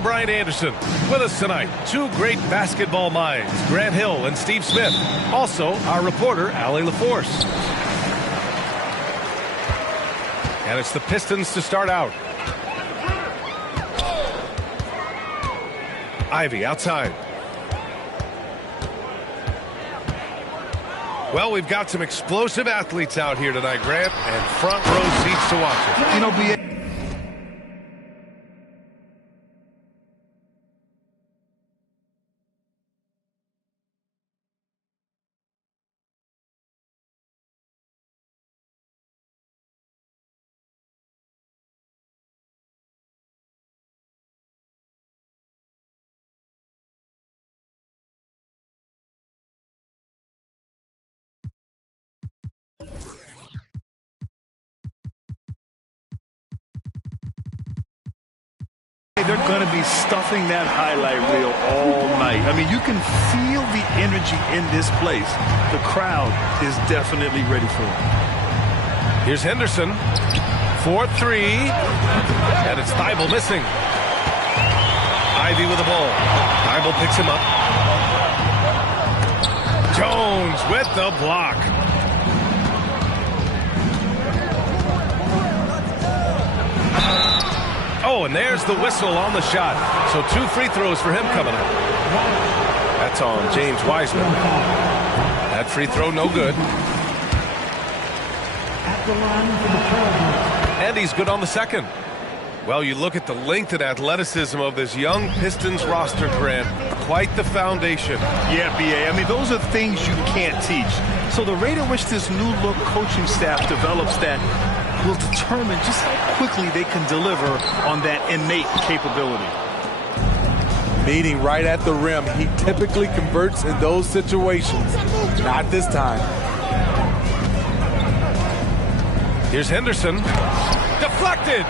I'm Brian Anderson. With us tonight, two great basketball minds, Grant Hill and Steve Smith. Also, our reporter, Allie LaForce. And it's the Pistons to start out. Ivy outside. Well, we've got some explosive athletes out here tonight, Grant, and front row seats to watch it. You know, they're going to be stuffing that highlight reel all night. I mean, you can feel the energy in this place. The crowd is definitely ready for it. Here's Henderson. 4-3. And it's Thybulle missing. Ivy with the ball. Thybulle picks him up. Jones with the block. Oh, and there's the whistle on the shot. So 2 free throws for him coming up. That's on James Wiseman. That free throw no good. And he's good on the second. Well, you look at the length and athleticism of this young Pistons roster, Grant. Quite the foundation. Yeah, B.A. I mean, those are things you can't teach. So the rate at which this new-look coaching staff develops that will determine just how quickly they can deliver on that innate capability. Meeting right at the rim. He typically converts in those situations. Not this time. Here's Henderson. Deflected.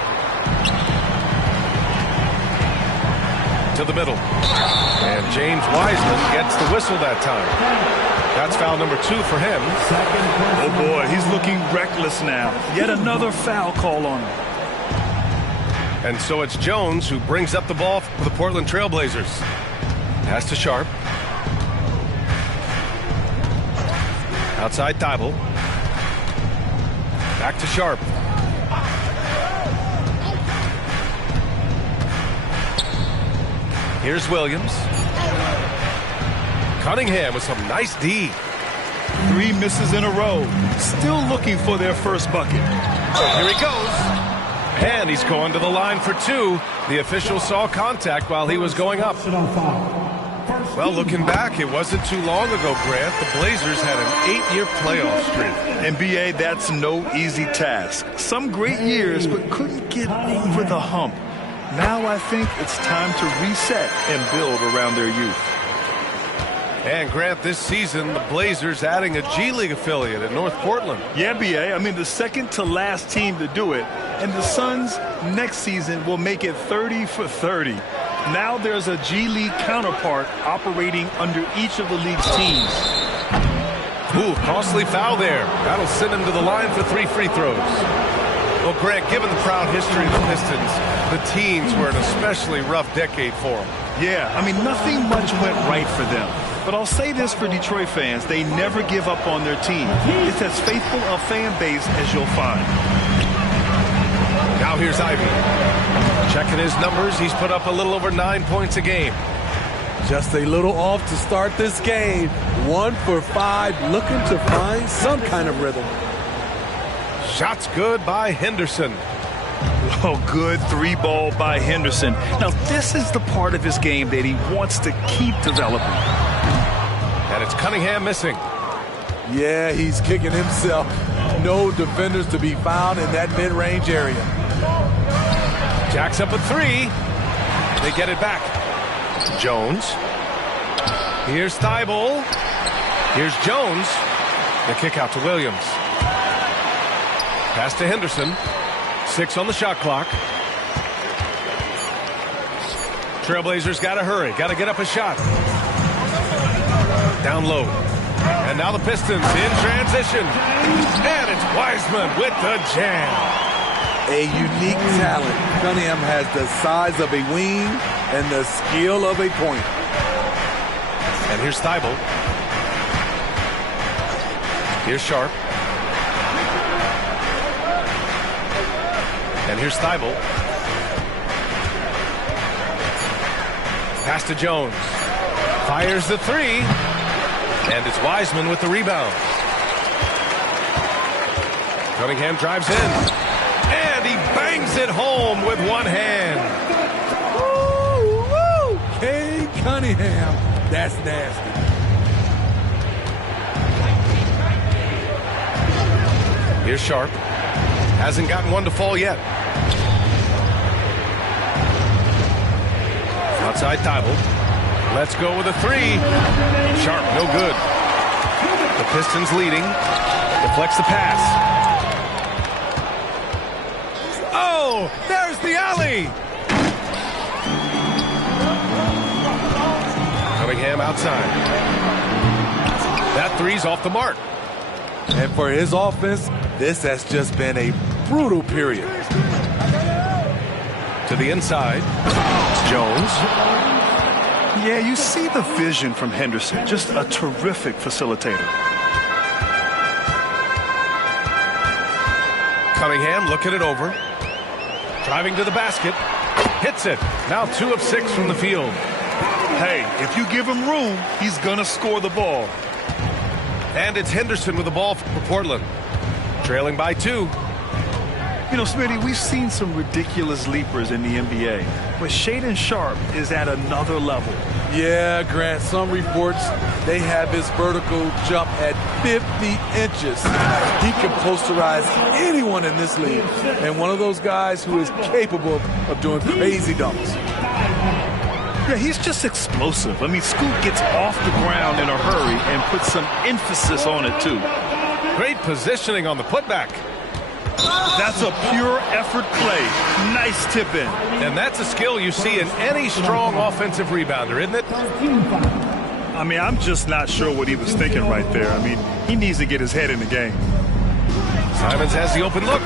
To the middle. And James Wiseman gets the whistle that time. That's foul number 2 for him. Oh, boy, he's looking reckless now. Yet another foul call on him. And so it's Jones who brings up the ball for the Portland Trailblazers. Pass to Sharp. Outside Thybulle. Back to Sharp. Here's Williams. Cunningham with some nice D. 3 misses in a row. Still looking for their first bucket. Here he goes. And he's going to the line for 2. The official saw contact while he was going up. Well, looking back, it wasn't too long ago, Grant. The Blazers had an 8-year playoff streak. And B.A., that's no easy task. Some great years, but couldn't get over the hump. Now I think it's time to reset and build around their youth. And Grant, this season, the Blazers adding a G League affiliate in North Portland. Yeah, B.A., I mean, the second to last team to do it. And the Suns next season will make it 30 for 30. Now there's a G League counterpart operating under each of the league's teams. Ooh, costly foul there. That'll send him to the line for 3 free throws. Well, Grant, given the proud history of the Pistons, the teens were an especially rough decade for them. Yeah, I mean, nothing much went right for them. But I'll say this for Detroit fans, they never give up on their team. It's as faithful a fan base as you'll find. Now here's Ivy. Checking his numbers, he's put up a little over 9 points a game. Just a little off to start this game. 1 for 5, looking to find some kind of rhythm. Shots good by Henderson. Oh, good 3-ball by Henderson. Now, this is the part of his game that he wants to keep developing. And it's Cunningham missing. Yeah, he's kicking himself. No defenders to be found in that mid-range area. Jacks up a 3. They get it back. Jones. Here's Thybulle. Here's Jones. The kick out to Williams. Pass to Henderson. 6 on the shot clock. Trailblazers got to hurry. Got to get up a shot. Down low. And now the Pistons in transition. And it's Wiseman with the jam. A unique talent. Cunningham has the size of a wing and the skill of a point. And here's Thibault. Here's Sharp. And here's Thibault. Pass to Jones. Fires the three. And it's Wiseman with the rebound. Cunningham drives in. And he bangs it home with one hand. Woo, woo. Cade Cunningham. That's nasty. Here's Sharp. Hasn't gotten one to fall yet. Outside Thibault. Let's go with a three. Sharp, no good. The Pistons leading. Deflects the pass. Oh, there's the alley. Cunningham outside. That three's off the mark. And for his offense, this has just been a brutal period. To the inside. Jones. Yeah, you see the vision from Henderson. Just a terrific facilitator. Cunningham looking it over. Driving to the basket. Hits it. Now 2 of 6 from the field. Hey, if you give him room, he's going to score the ball. And it's Henderson with the ball for Portland. Trailing by 2. You know, Smitty, we've seen some ridiculous leapers in the NBA, but Shaedon Sharp is at another level. Yeah, Grant, some reports they have his vertical jump at 50 inches. He can posterize anyone in this league, and one of those guys who is capable of doing crazy dunks. Yeah, he's just explosive. I mean, Scoot gets off the ground in a hurry and puts some emphasis on it, too. Great positioning on the putback. That's a pure effort play. Nice tip in. And that's a skill you see in any strong offensive rebounder, isn't it? I mean, I'm just not sure what he was thinking right there. I mean, he needs to get his head in the game. Simons has the open look.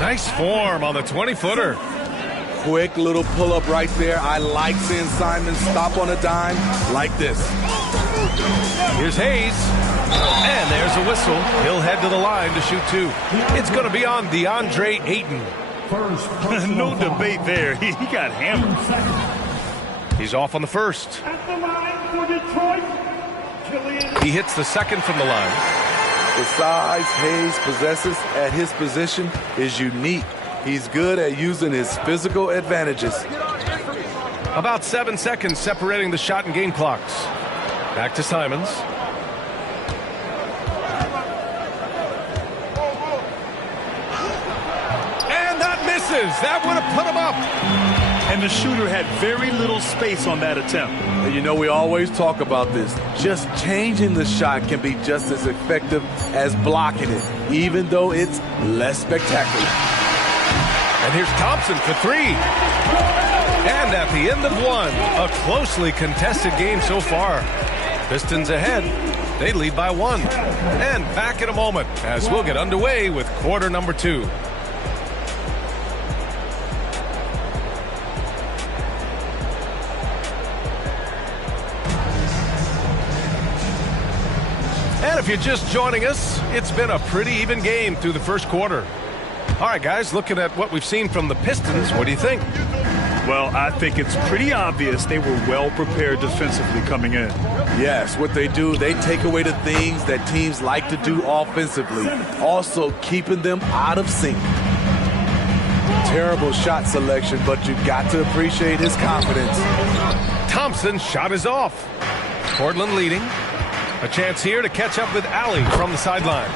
Nice form on the 20-footer. Quick little pull-up right there. I like seeing Simons stop on a dime like this. Here's Hayes. And there's a whistle. He'll head to the line to shoot 2. It's going to be on DeAndre Ayton. No debate there. He got hammered. He's off on the first. He hits the second from the line. The size Hayes possesses at his position is unique. He's good at using his physical advantages. About 7 seconds separating the shot and game clocks. Back to Simons. And that misses. That would have put him up. And the shooter had very little space on that attempt. You know, we always talk about this. Just changing the shot can be just as effective as blocking it, even though it's less spectacular. And here's Thompson for 3. And at the end of 1, a closely contested game so far. Pistons ahead. They lead by 1. And back in a moment as we'll get underway with quarter number 2. And if you're just joining us, it's been a pretty even game through the first quarter. All right, guys, looking at what we've seen from the Pistons, what do you think? Well, I think it's pretty obvious they were well prepared defensively coming in. Yes, what they do, they take away the things that teams like to do offensively, also keeping them out of sync. Terrible shot selection, but you've got to appreciate his confidence. Thompson's shot is off. Portland leading. A chance here to catch up with Allie from the sideline.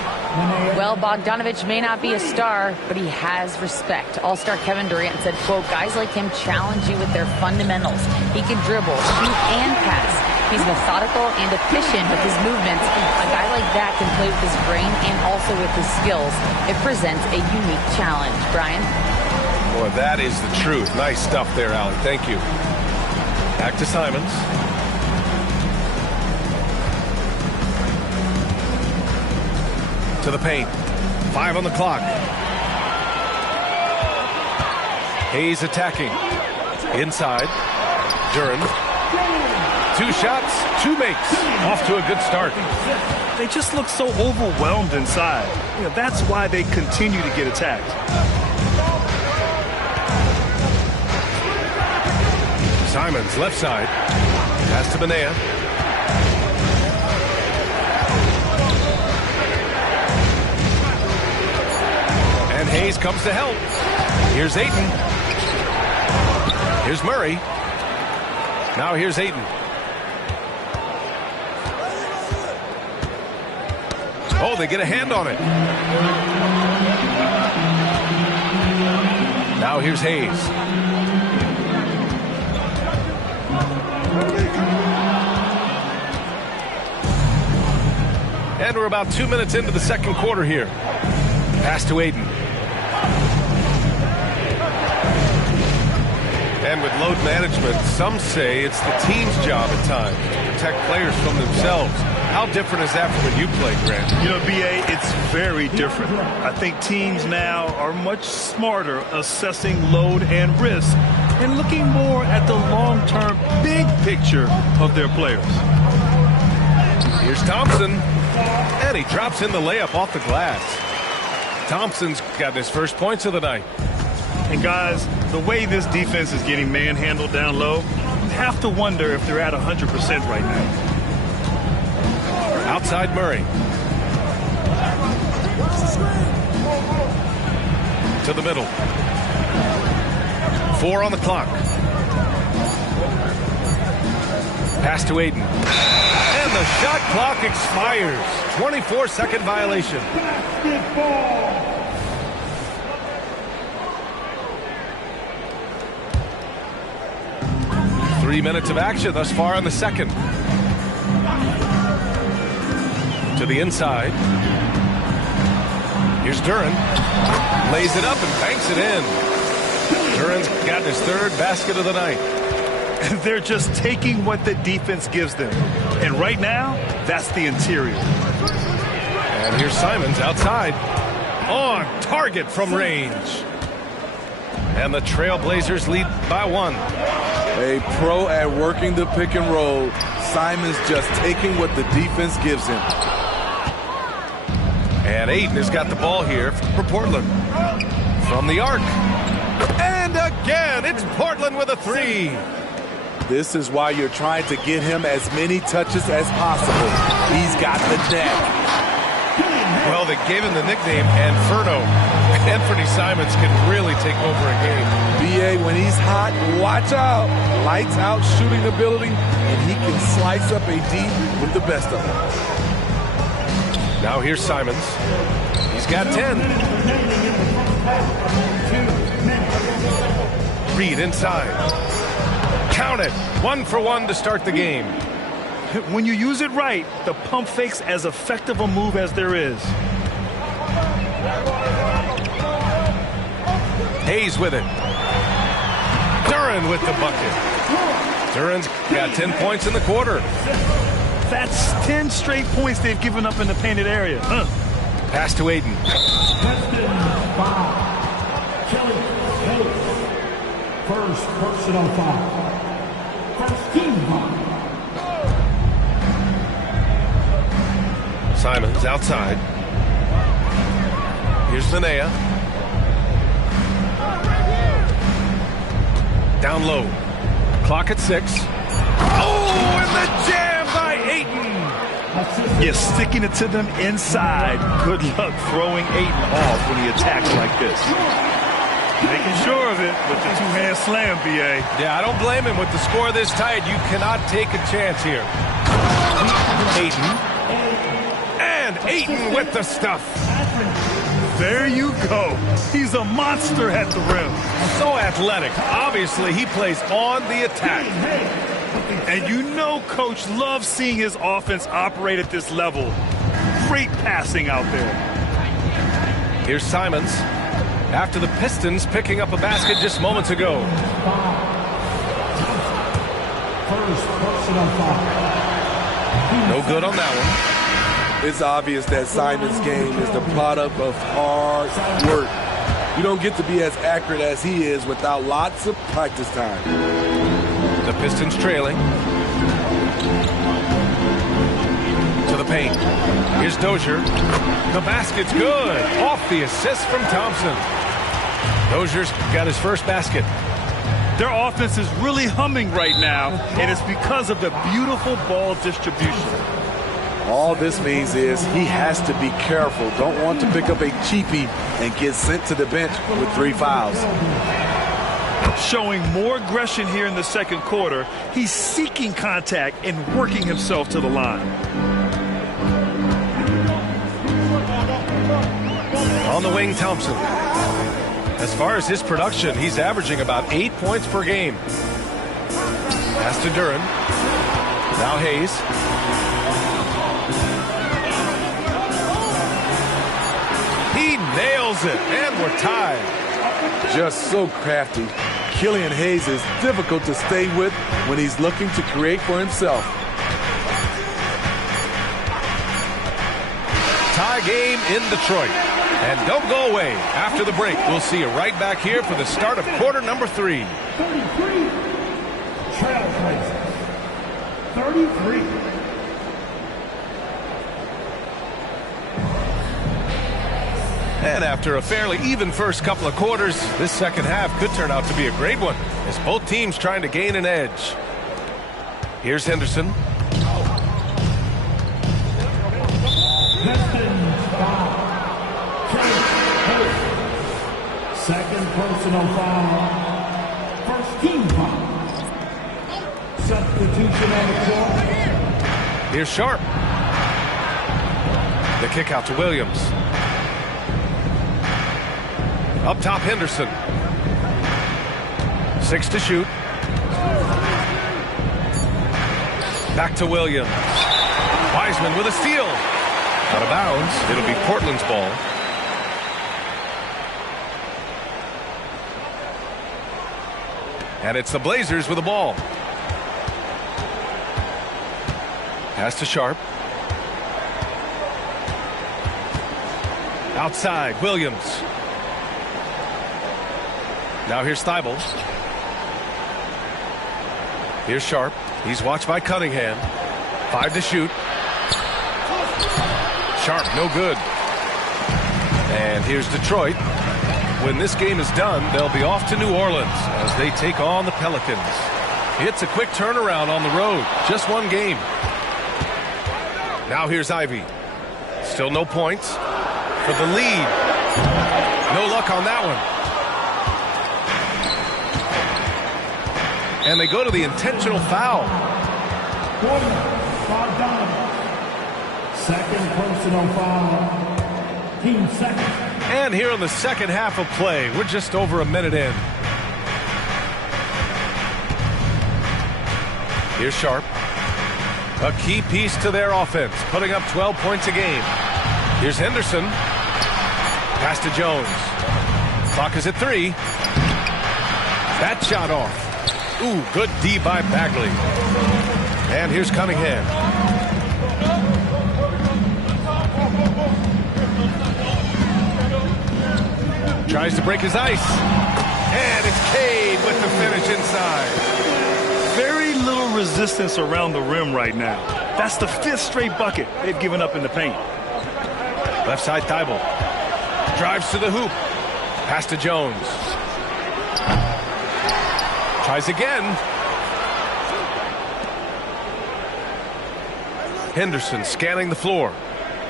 Well, Bogdanović may not be a star, but he has respect. All-star Kevin Durant said, quote, guys like him challenge you with their fundamentals. He can dribble, shoot, and pass. He's methodical and efficient with his movements. A guy like that can play with his brain and also with his skills. It presents a unique challenge. Brian? Boy, that is the truth. Nice stuff there, Allie. Thank you. Back to Simons. To the paint. 5 on the clock. Hayes attacking. Inside. Duren. 2 shots, 2 makes. Off to a good start. They just look so overwhelmed inside. That's why they continue to get attacked. Simons, left side. Pass to Minaya. And Hayes comes to help. Here's Ayton. Here's Murray. Now here's Ayton. Oh, they get a hand on it. Now here's Hayes. And we're about 2 minutes into the second quarter here. Pass to Ayton. And with load management, some say it's the team's job at times to protect players from themselves. How different is that from when you played, Grant? BA, it's very different. I think teams now are much smarter assessing load and risk and looking more at the long-term big picture of their players. Here's Thompson. And he drops in the layup off the glass. Thompson's got his first points of the night. And guys, the way this defense is getting manhandled down low, you have to wonder if they're at 100% right now. Outside Murray. To the middle. 4 on the clock. Pass to Ayton. And the shot clock expires. 24-second violation. 3 minutes of action thus far in the second. To the inside. Here's Duren. Lays it up and banks it in. Duren's got his 3rd basket of the night. They're just taking what the defense gives them. And right now, that's the interior. And here's Simons outside. On target from range. And the Trailblazers lead by 1. A pro at working the pick and roll. Simons just taking what the defense gives him. And Ayton has got the ball here for Portland. From the arc. And again, it's Portland with a 3. This is why you're trying to get him as many touches as possible. He's got the neck. Well, they gave him the nickname Inferno. Anthony Simons can really take over a game. BA, when he's hot, watch out. Lights out shooting ability, and he can slice up a D with the best of them. Now here's Simons. He's got 10. Reed inside. Count it. 1 for 1 to start the game. When you use it right, the pump fake's as effective a move as there is. Hayes with it. Duren with the bucket. Duren's got 10 points in the quarter. That's 10 straight points they've given up in the painted area. Pass to Ayton. First personal foul. First team foul. Simons outside. Here's Minaya. Down low. Clock at 6. Oh, and the jam by Ayton. Yeah, sticking it to them inside. Good luck throwing Ayton off when he attacks like this. Making sure of it with the two-hand slam, BA. Yeah, I don't blame him. With the score this tight, you cannot take a chance here. Ayton. And Ayton with the stuff. There you go. He's a monster at the rim. So athletic. Obviously, he plays on the attack. And you know Coach loves seeing his offense operate at this level. Great passing out there. Here's Simons. After the Pistons picking up a basket just moments ago. First personal foul. No good on that one. It's obvious that Simons' game is the product of hard work. You don't get to be as accurate as he is without lots of practice time. The Pistons trailing. To the paint. Here's Dozier. The basket's good. Off the assist from Thompson. Dozier's got his first basket. Their offense is really humming right now, and it's because of the beautiful ball distribution. All this means is he has to be careful. Don't want to pick up a cheapie and get sent to the bench with 3 fouls. Showing more aggression here in the second quarter. He's seeking contact and working himself to the line. On the wing, Thompson. As far as his production, he's averaging about 8 points per game. Pass to Duren. Now Hayes. He nails it, and we're tied. Just so crafty. Killian Hayes is difficult to stay with when he's looking to create for himself. Tie game in Detroit. And don't go away. After the break, we'll see you right back here for the start of quarter number 3. 33. Trailblazers. 33. And after a fairly even first couple of quarters, this second half could turn out to be a great one as both teams trying to gain an edge. Here's Henderson. Second personal foul. First team foul. Substitution on the floor. Here's Sharp. The kick out to Williams. Up top, Henderson. 6 to shoot. Back to Williams. Wiseman with a steal. Out of bounds. It'll be Portland's ball. And it's the Blazers with the ball. Pass to Sharp. Outside, Williams. Now here's Thibault. Here's Sharp. He's watched by Cunningham. 5 to shoot. Sharp, no good. And here's Detroit. When this game is done, they'll be off to New Orleans as they take on the Pelicans. It's a quick turnaround on the road. Just one game. Now here's Ivey. Still no points for the lead. No luck on that one. And they go to the intentional foul. Second personal foul. Team second. And here in the second half of play, we're just over a minute in. Here's Sharp. A key piece to their offense, putting up 12 points a game. Here's Henderson. Pass to Jones. Clock is at 3. That shot off. Ooh, good D by Bagley. And here's Cunningham. Tries to break his ice. And it's Cade with the finish inside. Very little resistance around the rim right now. That's the 5th straight bucket they've given up in the paint. Left side, Thibault. Drives to the hoop. Pass to Jones. Tries again. Henderson scanning the floor.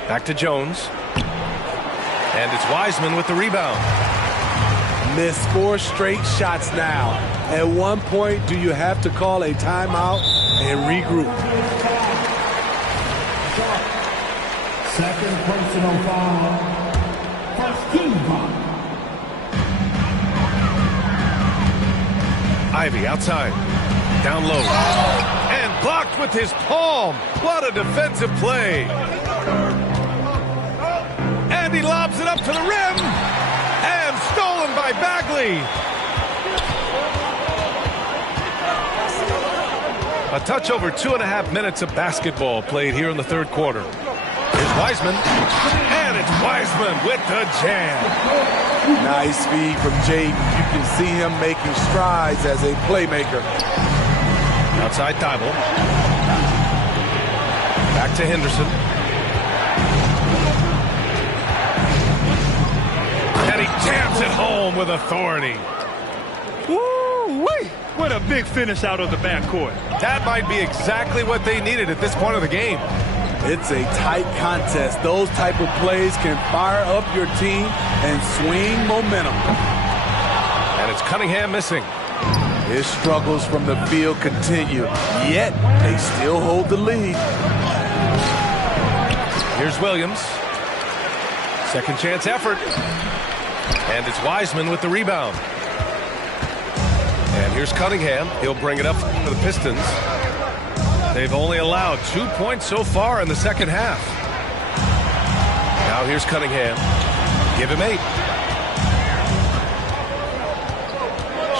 Back to Jones. And it's Wiseman with the rebound. Missed 4 straight shots now. At one point, do you have to call a timeout and regroup? Second personal foul. First team foul. Ivey outside. Down low. And blocked with his palm. What a defensive play. And he lobs it up to the rim. And stolen by Bagley. A touch over 2.5 minutes of basketball played here in the third quarter. Here's Wiseman. And it's Wiseman with the jam. Nice feed from Jaden. You can see him making strides as a playmaker. Outside Thibault. Back to Henderson. And he jams it home with authority. Woo-wee! What a big finish out of the backcourt. That might be exactly what they needed at this point of the game. It's a tight contest. Those type of plays can fire up your team and swing momentum. And it's Cunningham missing. His struggles from the field continue, yet they still hold the lead. Here's Williams. Second chance effort. And it's Wiseman with the rebound. And here's Cunningham. He'll bring it up for the Pistons. They've only allowed 2 points so far in the second half. Now here's Cunningham. Give him 8.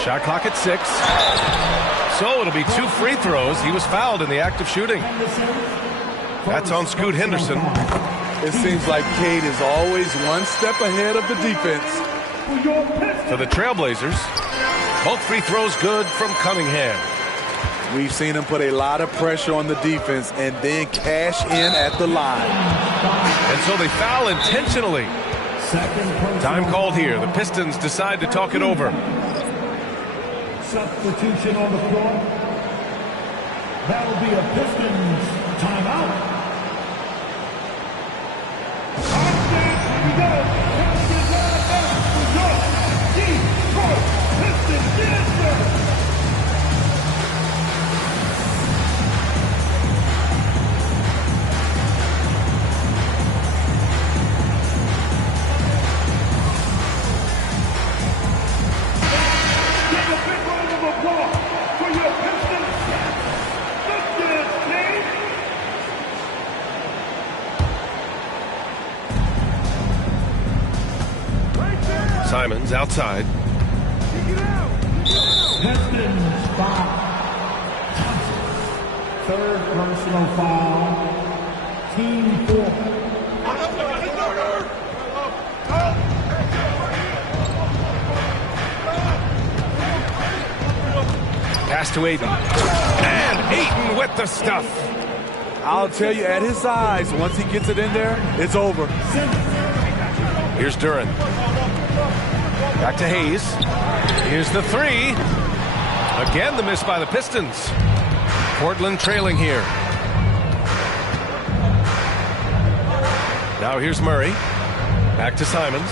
Shot clock at 6. So it'll be 2 free throws. He was fouled in the act of shooting. That's on Scoot Henderson. It seems like Cade is always one step ahead of the defense. For the Trailblazers, both free throws good from Cunningham. We've seen him put a lot of pressure on the defense and then cash in at the line. And so they foul intentionally. Time called here. The Pistons decide to talk it over. Substitution on the floor. That'll be a Pistons timeout. Simons outside. Pistons foul. Third personal foul. Team 4. Pass to Ayton. And Ayton with the stuff. I'll tell you, at his size, once he gets it in there, it's over. Here's Duren. Back to Hayes. Here's the 3. Again, the miss by the Pistons. Portland trailing here. Now here's Murray. Back to Simons.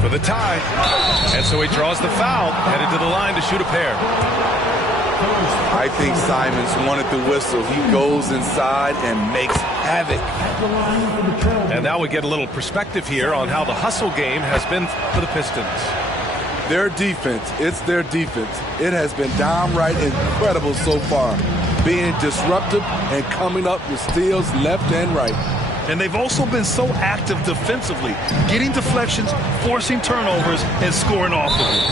For the tie. And so he draws the foul. Headed to the line to shoot a pair. I think Simons wanted the whistle. He goes inside and makes havoc. And now we get a little perspective here on how the hustle game has been for the Pistons. Their defense, it's their defense. It has been downright incredible so far, being disruptive and coming up with steals left and right. And they've also been so active defensively, getting deflections, forcing turnovers, and scoring off of it.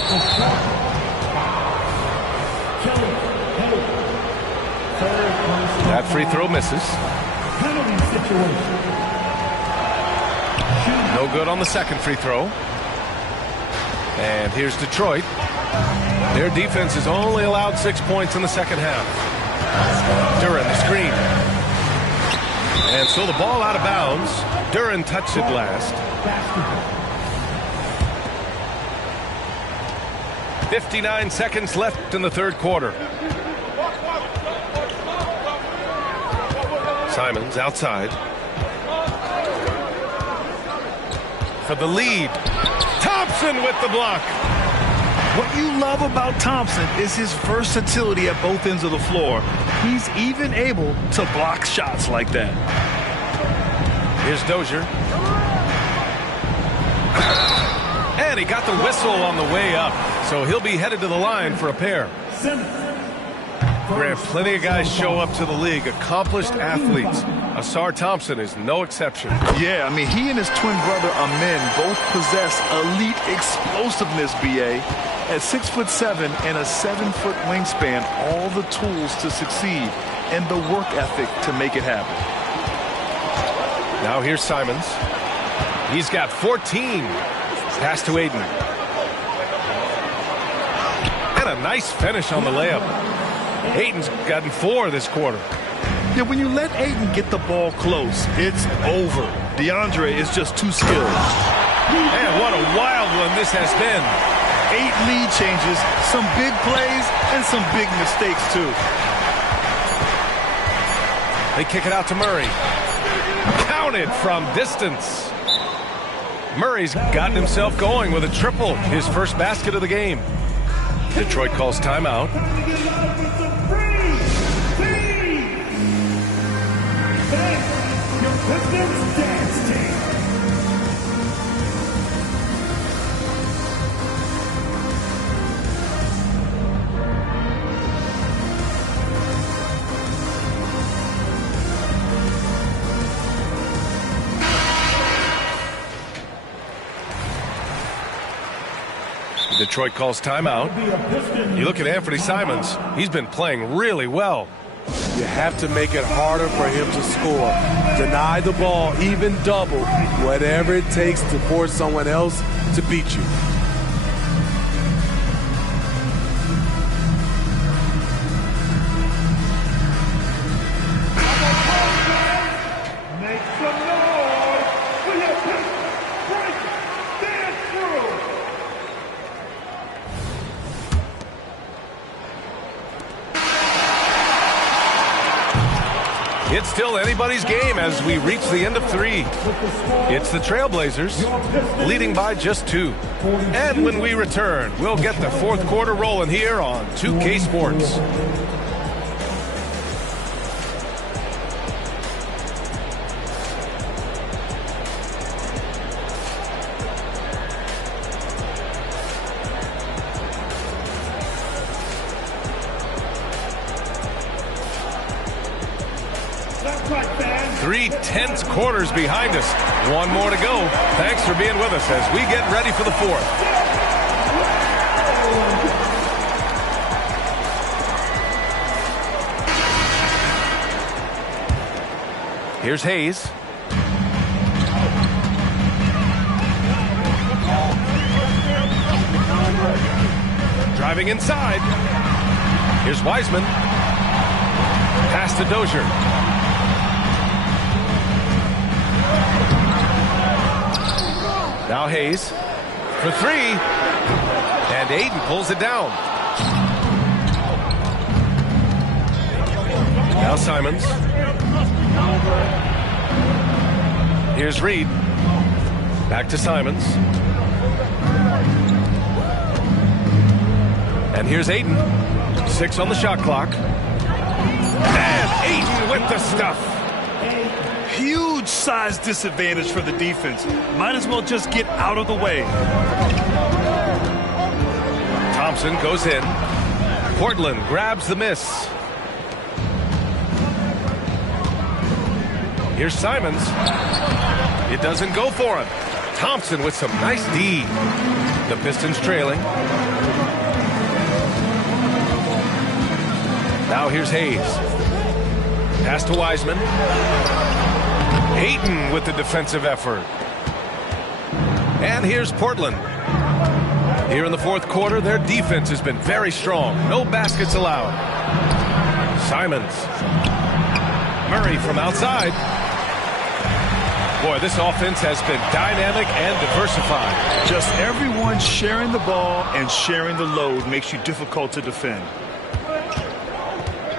That free throw misses. No good on the second free throw. And here's Detroit. Their defense has only allowed 6 points in the second half. Duren, the screen. And so the ball out of bounds. Duren touched it last. 59 seconds left in the third quarter. Simons outside. For the lead. Thompson with the block. What you love about Thompson is his versatility at both ends of the floor. He's even able to block shots like that. Here's Dozier. And he got the whistle on the way up, so he'll be headed to the line for a pair. Grant, plenty of guys show up to the league, accomplished athletes. Asar Thompson is no exception. Yeah, I mean, he and his twin brother Amen both possess elite explosiveness, B.A. At 6'7" and a 7-foot wingspan, all the tools to succeed and the work ethic to make it happen. Now here's Simons. He's got 14. Pass to Ayton. And nice finish on the layup. Ayton's gotten 4 this quarter. Yeah, when you let Ayton get the ball close, it's over. DeAndre is just too skilled. And what a wild one this has been. 8 lead changes, some big plays, and some big mistakes, too. They kick it out to Murray. Counted from distance. Murray's gotten himself going with a triple, his first basket of the game. Detroit calls timeout. Your Pistons dance team. Detroit calls timeout. You look at Anthony Simons. He's been playing really well. You have to make it harder for him to score. Deny the ball, even double, whatever it takes to force someone else to beat you. Make some noise for your Pistons break dance crew. It's still anybody's game as we reach the end of 3. It's the Trailblazers leading by just 2. And when we return, we'll get the 4th quarter rolling here on 2K Sports. That's right, fans. 3 tense quarters behind us. 1 more to go. Thanks for being with us as we get ready for the 4th. Here's Hayes. Driving inside. Here's Wiseman. Pass to Dozier. Now Hayes for 3. And Ayton pulls it down. Now Simons. Here's Reed. Back to Simons. And here's Ayton. 6 on the shot clock. And Ayton with the stuff. Huge size disadvantage for the defense. Might as well just get out of the way. Thompson goes in. Portland grabs the miss. Here's Simons. It doesn't go for him. Thompson with some nice D. The Pistons trailing. Now here's Hayes. Pass to Wiseman. Ayton with the defensive effort. And here's Portland. Here in the 4th quarter, their defense has been very strong. No baskets allowed. Simons. Murray from outside. Boy, this offense has been dynamic and diversified. Just everyone sharing the ball and sharing the load makes you difficult to defend.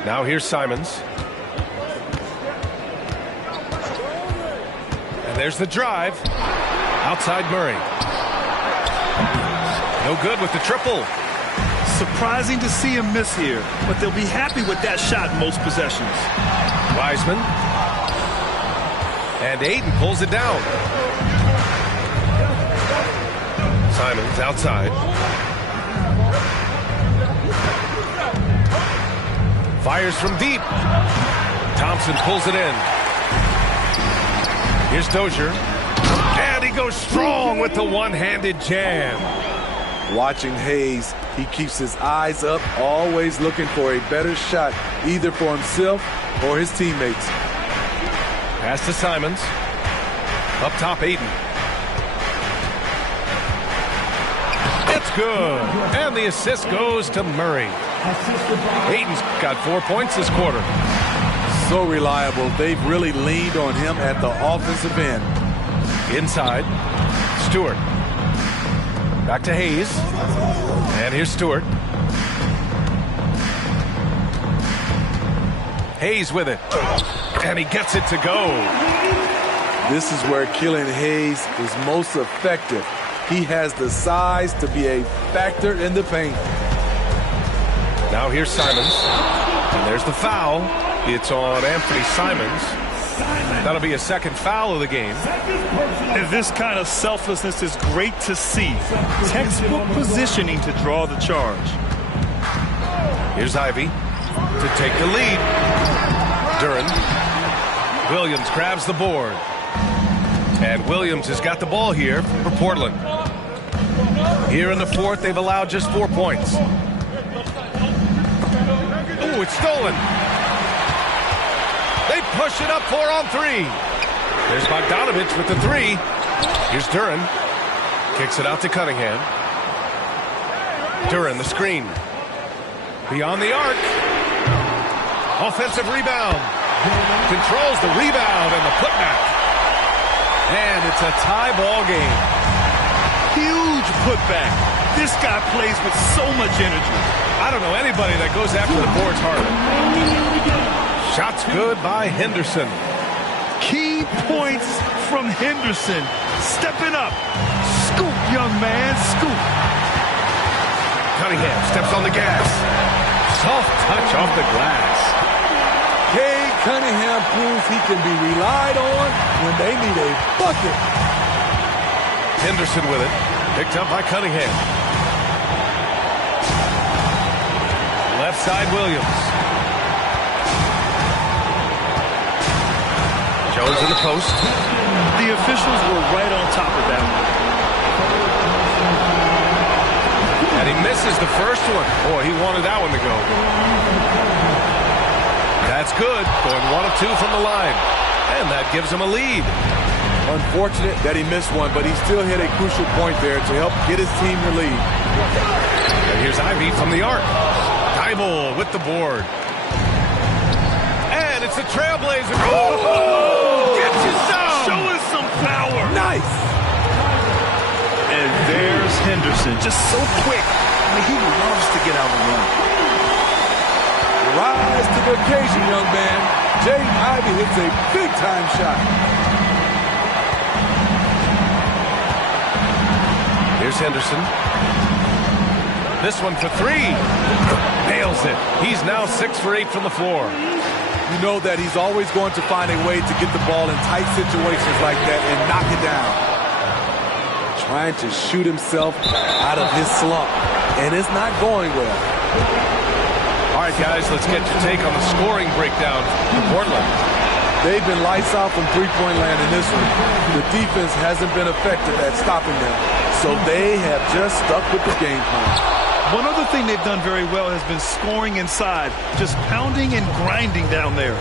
Now here's Simons. And there's the drive. Outside Murray. No good with the triple. Surprising to see him miss here, but they'll be happy with that shot most possessions. Wiseman. And Ayton pulls it down. Simons outside. Fires from deep. Thompson pulls it in. Here's Dozier. And he goes strong with the one-handed jam. Watching Hayes, he keeps his eyes up, always looking for a better shot, either for himself or his teammates. Pass to Simons. Up top, Ayton. It's good. And the assist goes to Murray. Hayden's got 4 points this quarter. So reliable. They've really leaned on him at the offensive end. Inside. Stewart. Back to Hayes. And here's Stewart. Hayes with it. And he gets it to go. This is where Killian Hayes is most effective. He has the size to be a factor in the paint. Now here's Simons. And there's the foul. It's on Anthony Simons. That'll be a second foul of the game. And this kind of selflessness is great to see. Textbook positioning to draw the charge. Here's Ivey to take the lead. Duren. Williams grabs the board. And Williams has got the ball here for Portland. Here in the fourth, they've allowed just 4 points. Oh, it's stolen. They push it up 4 on 3. There's Bogdanovich with the 3. Here's Duren. Kicks it out to Cunningham. Duren, the screen. Beyond the arc. Offensive rebound. Controls the rebound and the putback. And it's a tie ball game. Huge putback. This guy plays with so much energy. I don't know anybody that goes after the boards harder. Shots good by Henderson. Key points from Henderson. Stepping up. Scoop, young man, scoop. Cunningham steps on the gas. Soft touch off the glass. Cade Cunningham proves he can be relied on when they need a bucket. Henderson with it. Picked up by Cunningham. Left side Williams. Jones in the post. The officials were right on top of that one. And he misses the first one. Boy, he wanted that one to go. That's good. Going 1 of 2 from the line. And that gives him a lead. Unfortunate that he missed one, but he still hit a crucial point there to help get his team the lead. And here's Ivey from the arc. Thibault with the board. And it's the Trailblazer. Oh! Get you some! Showing some power. Nice! And there's Henderson, just so quick. I mean, he loves to get out and run. Rise to the occasion, young man. Jaden Ivey hits a big-time shot. Here's Henderson. This one for 3. Nails it. He's now 6 for 8 from the floor. You know that he's always going to find a way to get the ball in tight situations like that and knock it down. Trying to shoot himself out of his slump, and it's not going well. All right, guys, let's get your take on the scoring breakdown for Portland. They've been lights out from three-point land in this one. The defense hasn't been effective at stopping them, so they have just stuck with the game plan. One other thing they've done very well has been scoring inside, just pounding and grinding down there.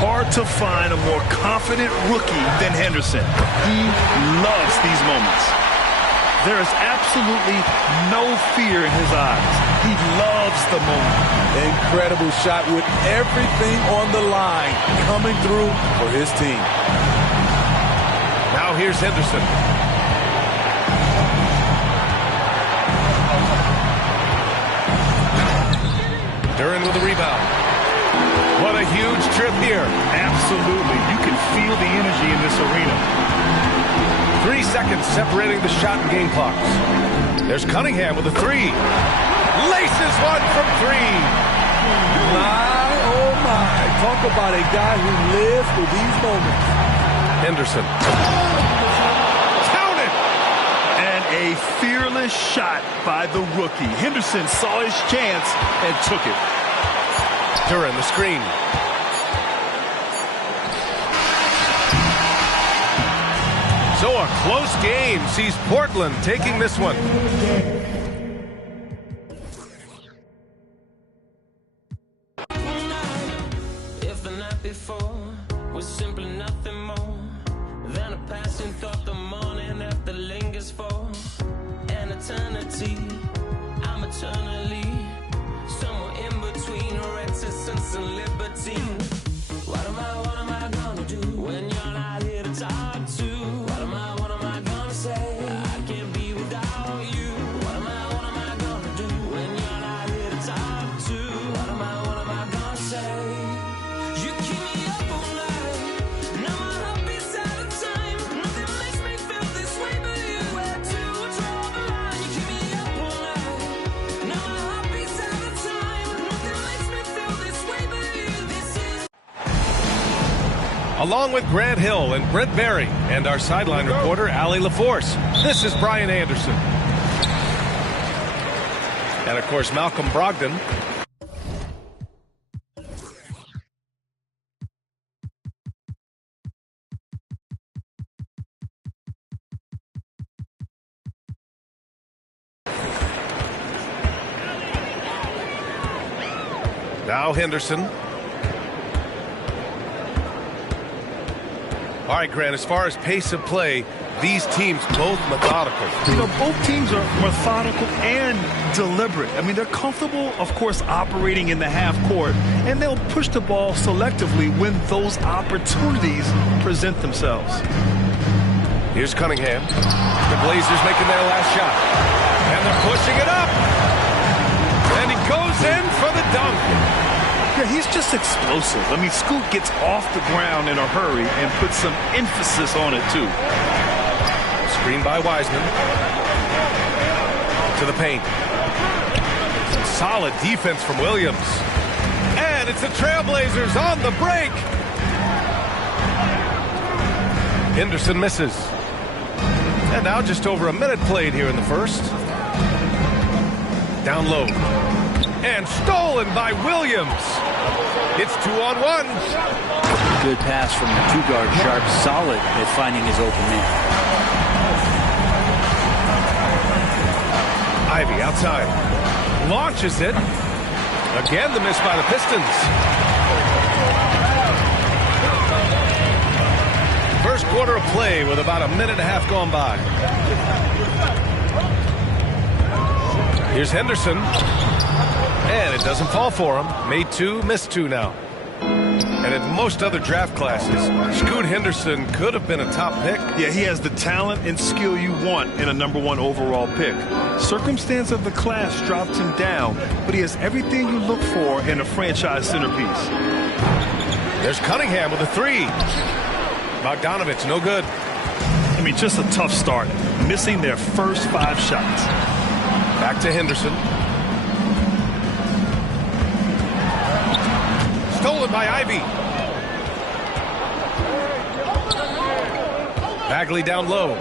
Hard to find a more confident rookie than Henderson. He loves these moments. There is absolutely no fear in his eyes. He loves the moment. Incredible shot with everything on the line coming through for his team. Now here's Henderson. Duren with the rebound. What a huge trip here. Absolutely. You can feel the energy in this arena. 3 seconds separating the shot and game clocks. There's Cunningham with a 3. Laces one from 3. My, oh my. Talk about a guy who lives for these moments. Henderson. Count it! And a fearless shot by the rookie. Henderson saw his chance and took it. Duren, the screen. So a close game sees Portland taking this one. If the night before was simply nothing more than a passing thought, the morning after lingers for. an eternity. I'm eternally somewhere in between reticence and liberty. What am I gonna do when you're not here to talk to? What am I gonna say? I can't be without you. What am I gonna do when you're not here to talk to? What am I gonna say? You keep me up all night. Now my heart beats out of time. Nothing makes me feel this way but you. Where to draw the line? You keep me up all night. Now my heart beats out of time. Nothing makes me feel this way but you. This is Along with Grant Hill and Brent Barry and our sideline reporter, Allie LaForce, this is Brian Anderson. And, of course, Malcolm Brogdon. Now Henderson. All right, Grant, as far as pace of play, these teams both methodical. You know, both teams are methodical and deliberate. I mean, they're comfortable, of course, operating in the half court, and they'll push the ball selectively when those opportunities present themselves. Here's Cunningham. The Blazers making their last shot. And they're pushing it up. And he goes in for the dunk. Yeah, he's just explosive. I mean, Scoot gets off the ground in a hurry and puts some emphasis on it, too. Screen by Wiseman. To the paint. Some solid defense from Williams. And it's the Trailblazers on the break. Henderson misses. And now just over a minute played here in the first. Down low. And stolen by Williams. It's 2-on-1. Good pass from the two-guard. Sharp, solid at finding his open man. Ivy outside. Launches it. Again, the miss by the Pistons. First quarter of play with about a minute and a half gone by. Here's Henderson. And it doesn't fall for him. Made two, missed two now. And in most other draft classes, Scoot Henderson could have been a top pick. Yeah, he has the talent and skill you want in a #1 overall pick. Circumstance of the class dropped him down, but he has everything you look for in a franchise centerpiece. There's Cunningham with a three. Bogdanovich, no good. I mean, just a tough start, missing their first 5 shots. Back to Henderson. Stolen by Ivy. Bagley down low.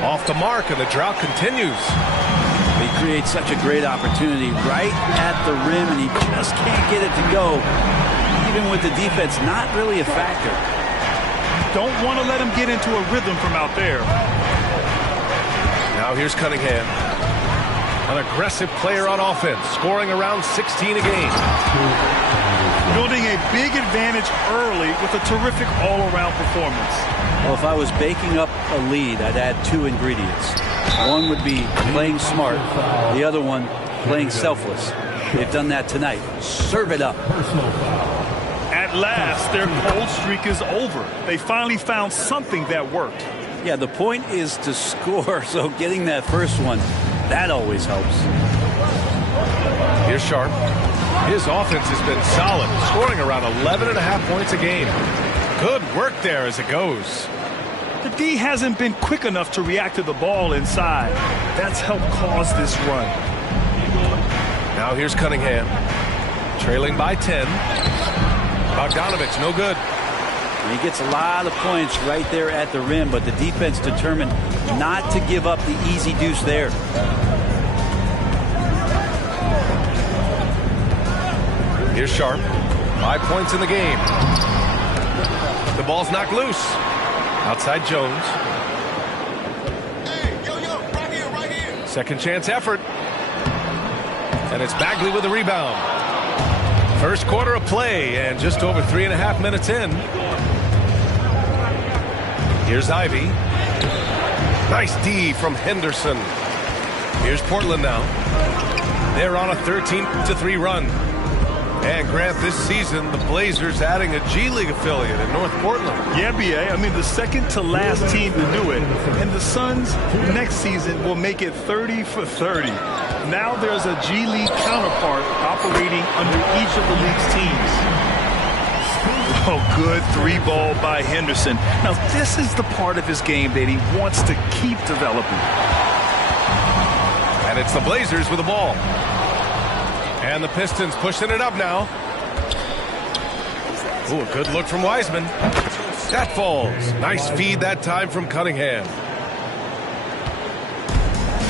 Off the mark, and the drought continues. He creates such a great opportunity right at the rim, and he just can't get it to go. Even with the defense not really a factor. Don't want to let him get into a rhythm from out there. Now here's Cunningham. An aggressive player on offense, scoring around 16 a game. Building a big advantage early with a terrific all-around performance. Well, if I was baking up a lead, I'd add 2 ingredients. One would be playing smart. The other one, playing selfless. They've done that tonight. Serve it up. At last, their cold streak is over. They finally found something that worked. Yeah, the point is to score, so getting that first one, that always helps. Here's Sharp. His offense has been solid, scoring around 11.5 points a game. Good work there as it goes. The D hasn't been quick enough to react to the ball inside. That's helped cause this run. Now here's Cunningham. Trailing by 10. Bogdanovich, no good. And he gets a lot of points right there at the rim, but the defense determined not to give up the easy deuce there. Here's Sharp. 5 points in the game. The ball's knocked loose. Outside Jones. Right here. Second chance effort. And it's Bagley with the rebound. First quarter of play and just over 3.5 minutes in. Here's Ivy. Nice D from Henderson. Here's Portland now. They're on a 13-3 run. And Grant, this season, the Blazers adding a G League affiliate in North Portland. Yeah, BA. I mean, the second to last team to do it. And the Suns next season will make it 30 for 30. Now there's a G League counterpart operating under each of the league's teams. Oh, good three ball by Henderson. Now, this is the part of his game that he wants to keep developing. And it's the Blazers with the ball. And the Pistons pushing it up now. Ooh, a good look from Wiseman. That falls. Nice feed that time from Cunningham.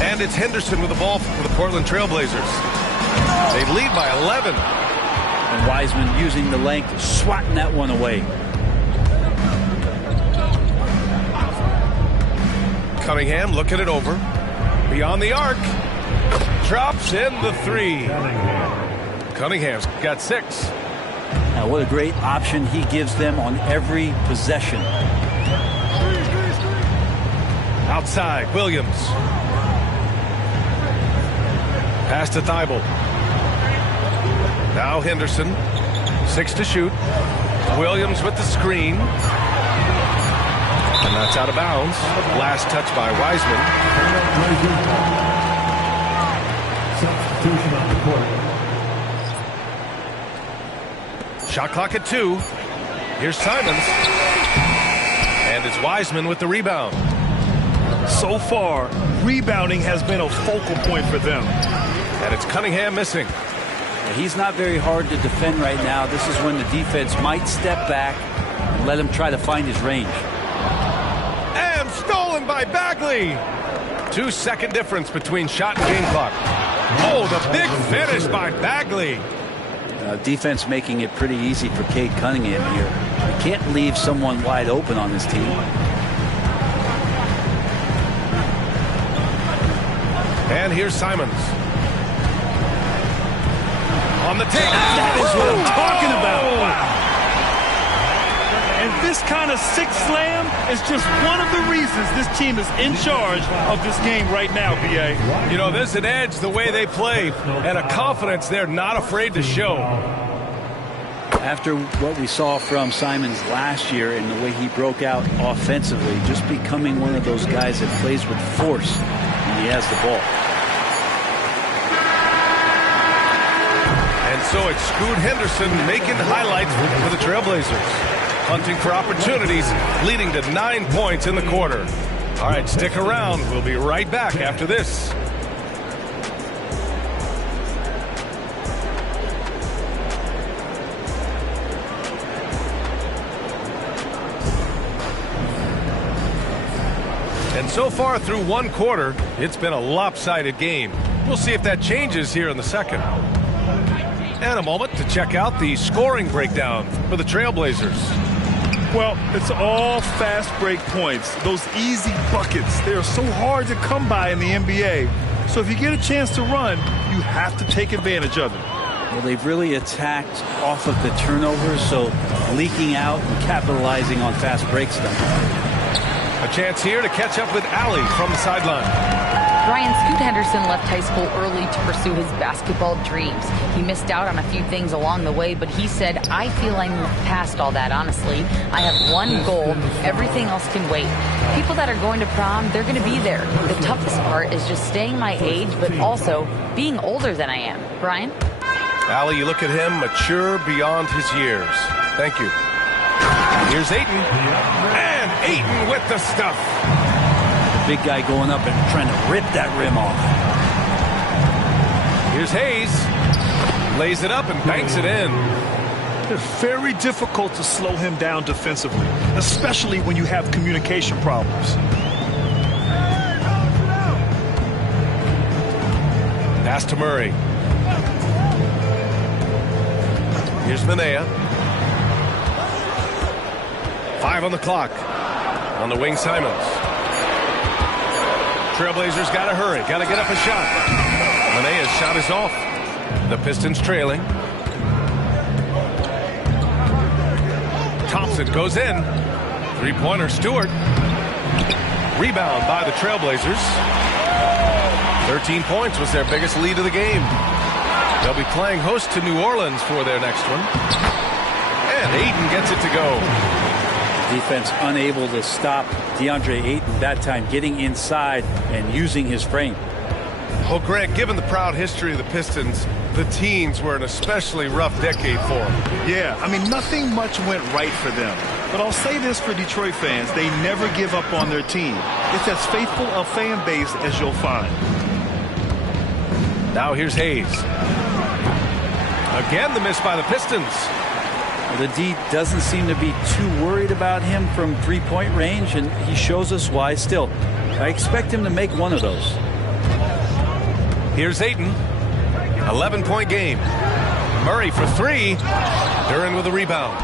And it's Henderson with the ball for the Portland Trailblazers. They lead by 11. And Wiseman using the length, swatting that one away. Cunningham looking it over. Beyond the arc. Drops in the three. Cunningham's got 6. Now, what a great option he gives them on every possession. Outside, Williams. Pass to Thibault. Now Henderson. 6 to shoot. Williams with the screen. And that's out of bounds. Last touch by Wiseman. Substitution on the court. Shot clock at 2. Here's Simons. And it's Wiseman with the rebound. So far, rebounding has been a focal point for them. And it's Cunningham missing. He's not very hard to defend right now. This is when the defense might step back and let him try to find his range. And stolen by Bagley. 2-second difference between shot and game clock. Oh, the big finish by Bagley. Defense making it pretty easy for Cade Cunningham here. You can't leave someone wide open on this team. And here's Simons. On the take. That is what I'm talking about. Wow. And this kind of six slam is just one of the reasons this team is in charge of this game right now, BA. You know, there's an edge the way they play and a confidence they're not afraid to show. After what we saw from Simons last year and the way he broke out offensively, just becoming one of those guys that plays with force when he has the ball. And so it's Scoot Henderson making highlights for the Trailblazers. Hunting for opportunities, leading to 9 points in the quarter. All right, stick around. We'll be right back after this. And so far through one quarter, it's been a lopsided game. We'll see if that changes here in the second. And a moment to check out the scoring breakdown for the Trailblazers. Well, it's all fast break points. Those easy buckets, they are so hard to come by in the NBA. So if you get a chance to run, you have to take advantage of it. Well, they've really attacked off of the turnovers, so leaking out and capitalizing on fast break stuff. A chance here to catch up with Allie from the sideline. Brian, Scoot Henderson left high school early to pursue his basketball dreams. He missed out on a few things along the way, but he said, I feel I'm past all that, honestly. I have one goal. Everything else can wait. People that are going to prom, they're going to be there. The toughest part is just staying my age, but also being older than I am. Brian? Allie, you look at him, mature beyond his years. Thank you. Here's Ayton. And Ayton with the stuff. Big guy going up and trying to rip that rim off. Here's Hayes. Lays it up and banks it in. It's very difficult to slow him down defensively, especially when you have communication problems. Pass to Murray. Here's Minaya. 5 on the clock. On the wing, Simons. Trailblazers got to hurry. Got to get up a shot. Manaya's shot is off. The Pistons trailing. Thompson goes in. Three-pointer, Stewart. Rebound by the Trailblazers. 13 points was their biggest lead of the game. They'll be playing host to New Orleans for their next one. And Ayton gets it to go. Defense unable to stop DeAndre Ayton that time, getting inside and using his frame. Well, Grant, given the proud history of the Pistons, the teens were an especially rough decade for them. Yeah, I mean, nothing much went right for them. But I'll say this for Detroit fans, they never give up on their team. It's as faithful a fan base as you'll find. Now here's Hayes. Again, the miss by the Pistons. The D doesn't seem to be too worried about him from three-point range, and he shows us why still. I expect him to make one of those. Here's Ayton. 11-point game. Murray for three. Duren with a rebound.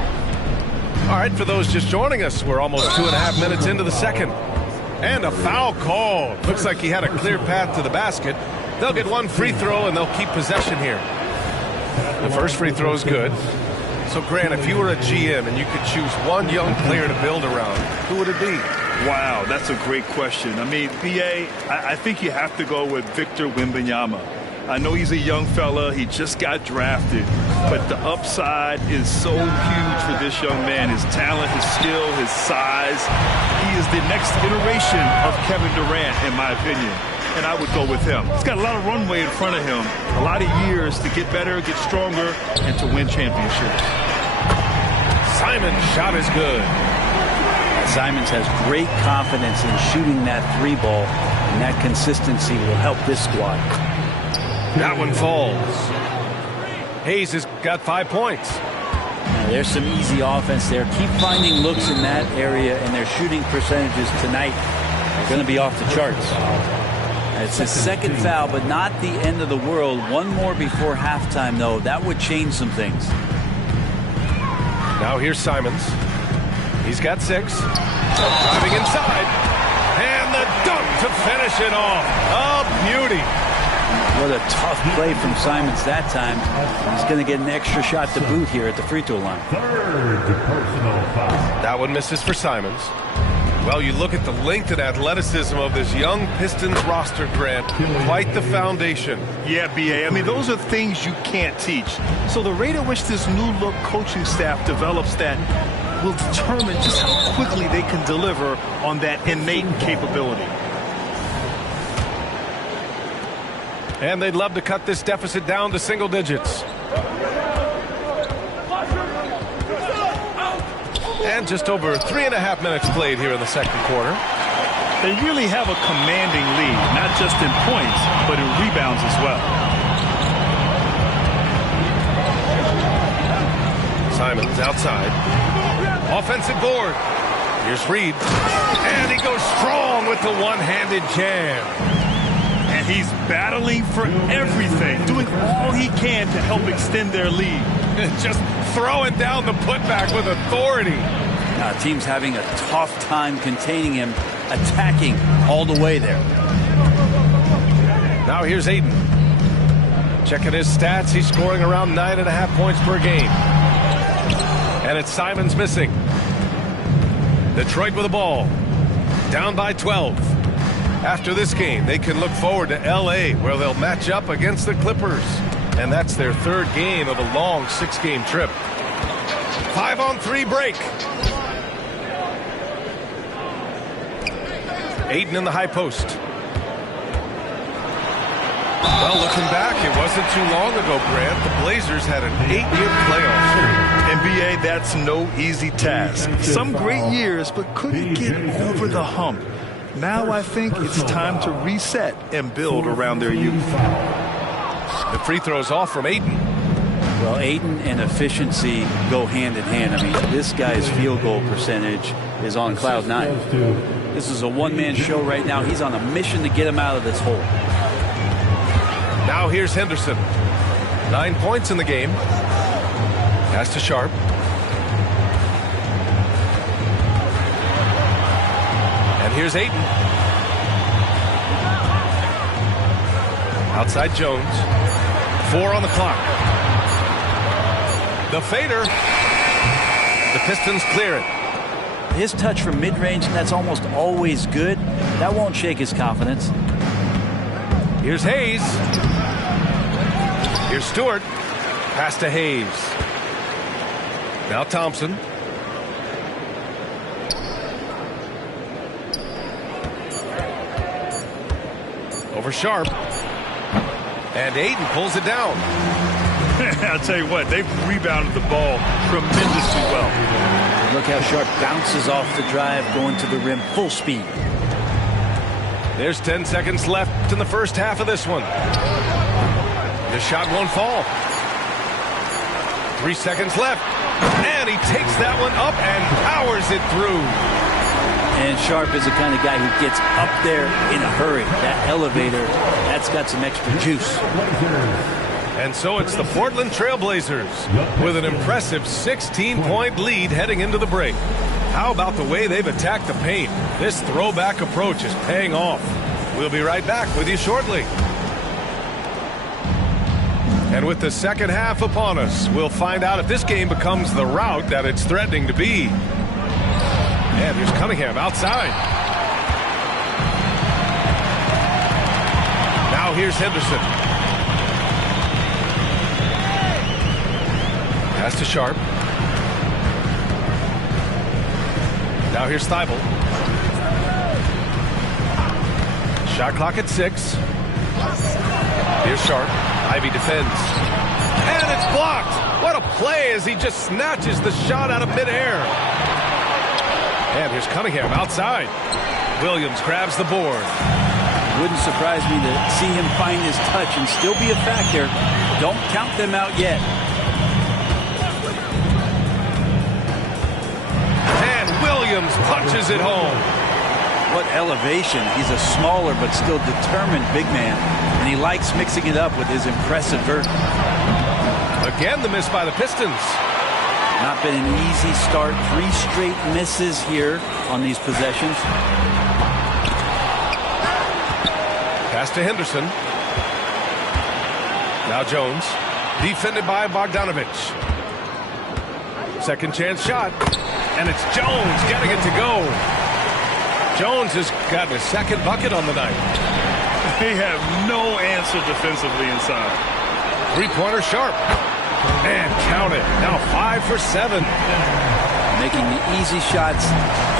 All right, for those just joining us, we're almost 2.5 minutes into the second. And a foul call. Looks like he had a clear path to the basket. They'll get one free throw, and they'll keep possession here. The first free throw is good. So, Grant, if you were a GM and you could choose one young player to build around, who would it be? Wow, that's a great question. I mean, B.A., I think you have to go with Victor Wembanyama. I know he's a young fella. He just got drafted. But the upside is so huge for this young man. His talent, his skill, his size. He is the next iteration of Kevin Durant, in my opinion. And I would go with him. He's got a lot of runway in front of him. A lot of years to get better, get stronger, and to win championships. Simon's shot is good. Simons has great confidence in shooting that three ball, and that consistency will help this squad. That one falls. Hayes has got 5 points. Now, there's some easy offense there. Keep finding looks in that area, and their shooting percentages tonight are going to be off the charts. It's his second foul, but not the end of the world. One more before halftime, though. That would change some things. Now here's Simons. He's got 6. Driving inside. And the dunk to finish it off. A beauty. What a tough play from Simons that time. He's going to get an extra shot to boot here at the free throw line. Third personal foul. That one misses for Simons. Well, you look at the length and athleticism of this young Pistons roster, Grant. Quite the foundation. Yeah, B.A. I mean, those are things you can't teach. So the rate at which this new-look coaching staff develops that will determine just how quickly they can deliver on that innate capability. And they'd love to cut this deficit down to single digits. And just over 3.5 minutes played here in the second quarter. They really have a commanding lead, not just in points, but in rebounds as well. Simons outside. Offensive board. Here's Reed. And he goes strong with the one-handed jam. And he's battling for everything, doing all he can to help extend their lead. Just throwing down the putback with authority. Team's having a tough time containing him, attacking all the way there. Now here's Ayton. Checking his stats, he's scoring around 9.5 points per game. And it's Simons missing. Detroit with the ball. Down by 12. After this game, they can look forward to L.A., where they'll match up against the Clippers. And that's their third game of a long 6-game trip. 5-on-3 break. Ayton in the high post. Well, looking back, it wasn't too long ago, Grant. The Blazers had an 8-year playoff streak. NBA, that's no easy task. Some great years, but couldn't get over the hump. Now I think it's time to reset and build around their youth. The free throw's off from Ayton. Well, Ayton and efficiency go hand in hand. I mean, this guy's field goal percentage is on cloud 9. This is a one-man show right now. He's on a mission to get him out of this hole. Now here's Henderson. 9 points in the game. Pass to Sharp. And here's Ayton. Outside Jones. 4 on the clock. The fader. The Pistons clear it. His touch from mid-range, and that's almost always good. That won't shake his confidence. Here's Hayes. Here's Stewart. Pass to Hayes. Now Thompson. Over Sharp. And Aiden pulls it down. I'll tell you what, they've rebounded the ball tremendously well. Look how Sharp bounces off the drive, going to the rim full speed. There's 10 seconds left in the first half of this one. The shot won't fall. 3 seconds left. And he takes that one up and powers it through. And Sharp is the kind of guy who gets up there in a hurry. That elevator, that's got some extra juice. And so it's the Portland Trailblazers with an impressive 16-point lead heading into the break. How about the way they've attacked the paint? This throwback approach is paying off. We'll be right back with you shortly. And with the second half upon us, we'll find out if this game becomes the rout that it's threatening to be. And here's Cunningham outside. Now here's Henderson. Pass to Sharp. Now here's Thibault. Shot clock at 6. Here's Sharp. Ivy defends. And it's blocked. What a play as he just snatches the shot out of midair. And here's Cunningham outside. Williams grabs the board. Wouldn't surprise me to see him find his touch and still be a factor. Don't count them out yet. And Williams punches it home. What elevation. He's a smaller but still determined big man. And he likes mixing it up with his impressive vert. Again, the miss by the Pistons. Not been an easy start. 3 straight misses here on these possessions. Pass to Henderson. Now Jones. Defended by Bogdanovich. Second chance shot. And it's Jones getting it to go. Jones has gotten his second bucket on the night. They have no answer defensively inside. Three-pointer Sharp. And count it. Now 5 for 7. Making the easy shots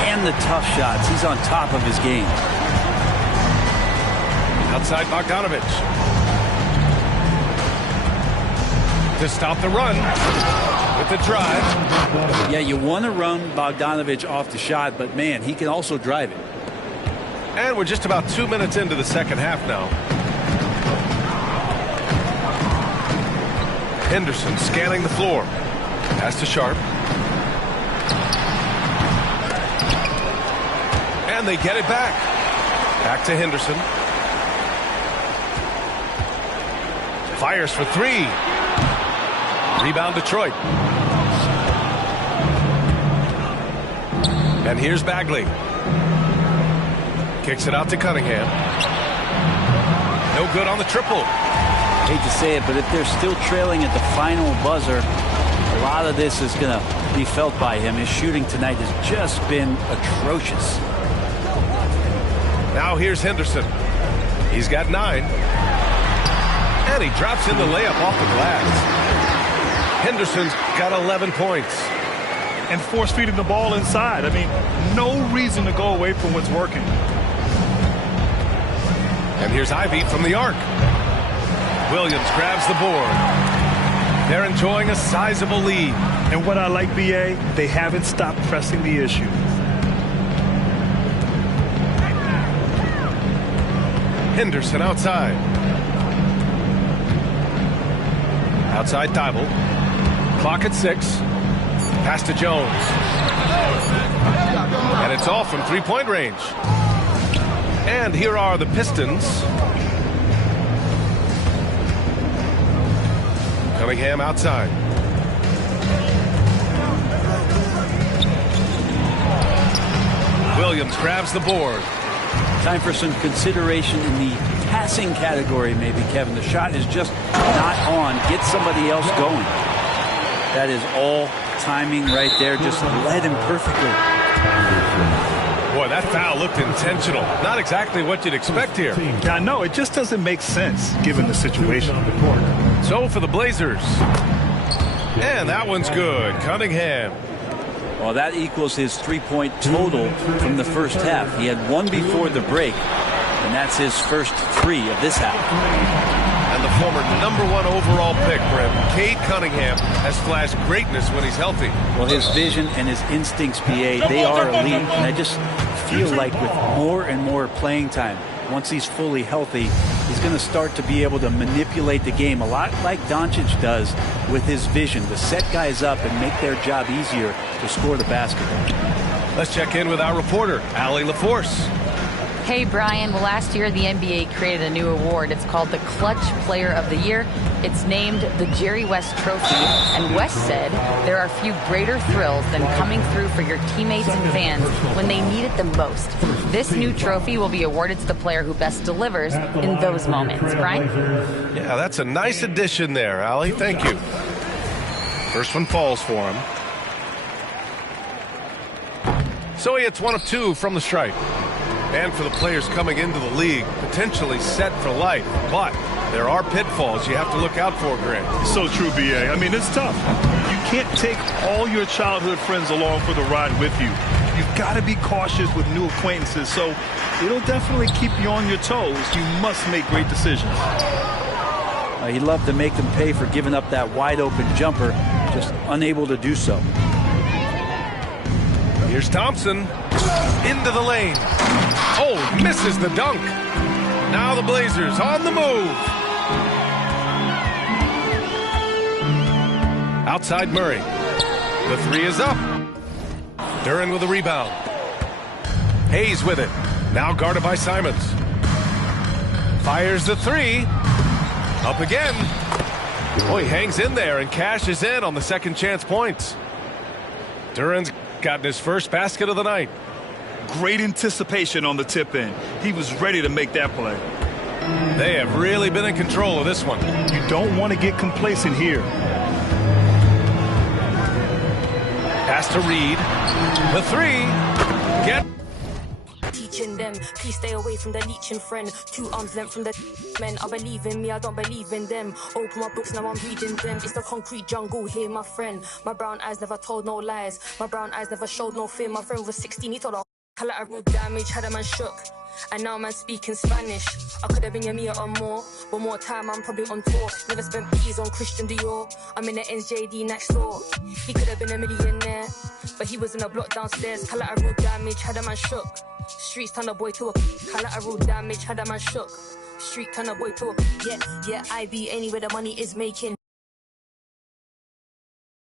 and the tough shots. He's on top of his game. Outside Bogdanovich. To stop the run with the drive. Yeah, you want to run Bogdanovich off the shot, but man, he can also drive it. And we're just about 2 minutes into the second half now. Henderson scanning the floor. Pass to Sharp. And they get it back. Back to Henderson. Fires for 3. Rebound Detroit. And here's Bagley. Kicks it out to Cunningham. No good on the triple. Hate to say it, but if they're still trailing at the final buzzer, a lot of this is going to be felt by him. His shooting tonight has just been atrocious. Now here's Henderson. He's got 9. And he drops in the layup off the glass. Henderson's got 11 points. And force feeding the ball inside. I mean, no reason to go away from what's working. And here's Ivy from the arc. Williams grabs the board. They're enjoying a sizable lead. And what I like, BA, they haven't stopped pressing the issue. Henderson outside. Outside Thibault. Clock at 6. Pass to Jones. And it's off from three-point range. And here are the Pistons. Cunningham outside. Williams grabs the board. Time for some consideration in the passing category, maybe, Kevin. The shot is just not on. Get somebody else going. That is all timing right there. Just led him perfectly. Boy, that foul looked intentional. Not exactly what you'd expect here. Yeah, I know. It just doesn't make sense given the situation. So for the Blazers. And that one's good. Cunningham. Well, that equals his three-point total from the first half. He had one before the break, and that's his first three of this half. And the former #1 overall pick, Brent, Cade Cunningham, has flashed greatness when he's healthy. Well, his vision and his instincts, PA, they are elite. And I just feel like with more and more playing time, once he's fully healthy, he's going to start to be able to manipulate the game a lot like Doncic does with his vision, to set guys up and make their job easier to score the basketball. Let's check in with our reporter, Allie LaForce. Hey, Brian. Well, last year the NBA created a new award. It's called the Clutch Player of the Year. It's named the Jerry West Trophy. And West said there are few greater thrills than coming through for your teammates and fans when they need it the most. This new trophy will be awarded to the player who best delivers in those moments. Brian? Yeah, that's a nice addition there, Allie. Thank you. First one falls for him. So he hits 1 of 2 from the stripe. And for the players coming into the league, potentially set for life. But there are pitfalls you have to look out for, Grant. So true, BA. I mean, it's tough. You can't take all your childhood friends along for the ride with you. You've got to be cautious with new acquaintances. So it'll definitely keep you on your toes. You must make great decisions. He'd love to make them pay for giving up that wide-open jumper, just unable to do so. Here's Thompson into the lane. Oh, misses the dunk. Now the Blazers on the move. Outside Murray. The three is up. Duren with the rebound. Hayes with it. Now guarded by Simons. Fires the three. Up again. Oh, he hangs in there and cashes in on the second chance points. Duren's gotten his first basket of the night. Great anticipation on the tip in. He was ready to make that play. They have really been in control of this one. You don't want to get complacent here. Pass to Reed. The three. Get. Teaching them, please stay away from the leeching friend. 2 arms length from the men. I believe in me, I don't believe in them. Open my books, now I'm reading them. It's the concrete jungle here, my friend. My brown eyes never told no lies. My brown eyes never showed no fear. My friend was 16, he told her collateral damage, had a man shook. And now man speaking Spanish. I could have been a Mia or more, but more time I'm probably on tour. Never spent peas on Christian Dior. I'm in the NJD next door. He could have been a millionaire, but he was in a block downstairs. Collateral damage, had a man shook. Streets turn a boy to a collateral damage, had a man shook. Street turn a boy to a yeah, I be anywhere the money is making.